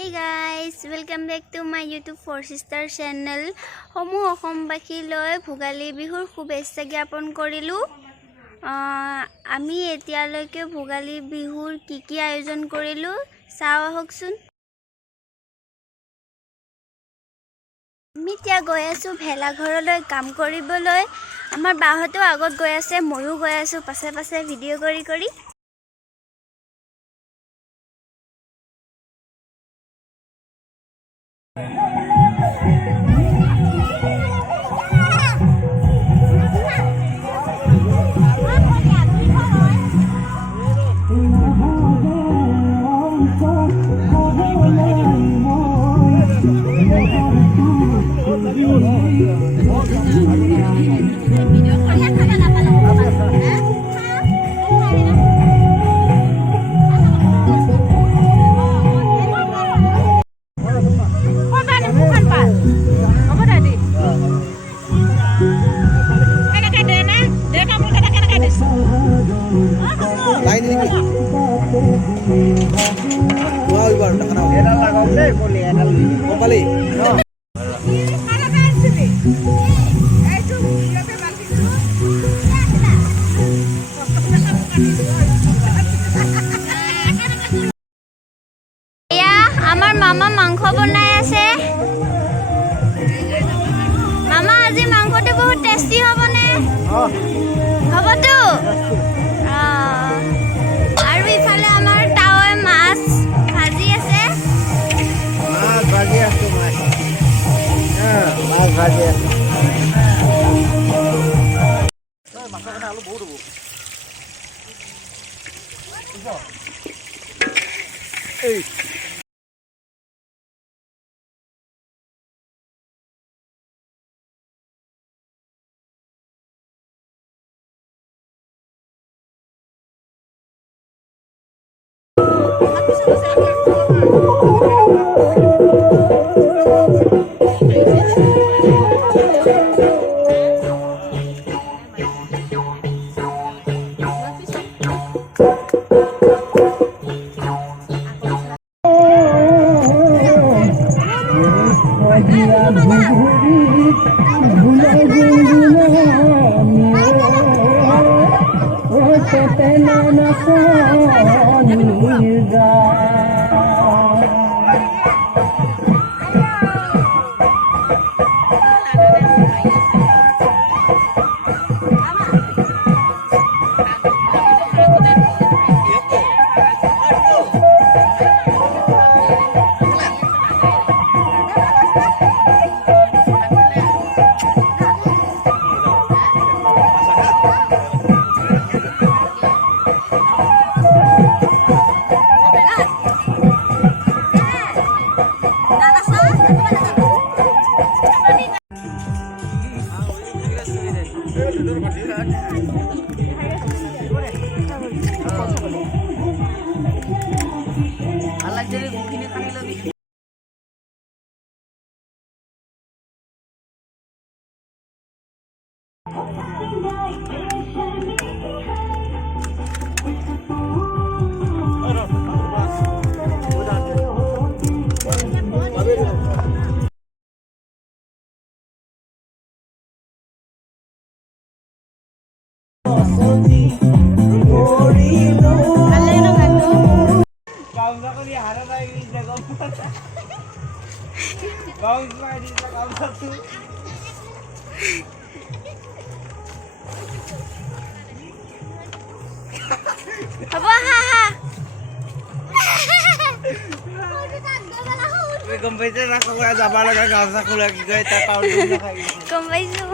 Hey guys, welcome back to my YouTube Four Sister channel. Homu অসমবাসী লৈ ভোগালী বিহুৰ শুভেচ্ছা জ্ঞাপন কৰিলো। আমি এতিয়ালৈকে ভোগালী বিহুৰ কি আয়োজন কৰিলো চাও আহকচোন। আমি এতিয়া গৈ আছো ভেলাঘৰলৈ কাম কৰিবলৈ। আমাৰ বাহঁতেও আগত গৈ আছে, ময়ো গৈ আছো পাছে পাছে ভিডিঅ' কৰি। আমার মামা মাংস বনাই আছে। মামা আজি মাংসটো বহুত টেস্টি হবনে? হবতো। আৰু ইফালে আমাৰ তাৱে মাছ ভাজি আছে। মাছ ভাজি আছে মাছ। মাছ ভাজি আছে। মাছৰ আলু বহুত হ'ব। এই গম পাইছে না কোৱা যাব লগা গাঁওজা খোলা কি কয় তাৰ পাউডাৰ নাখাই গম পাইছো।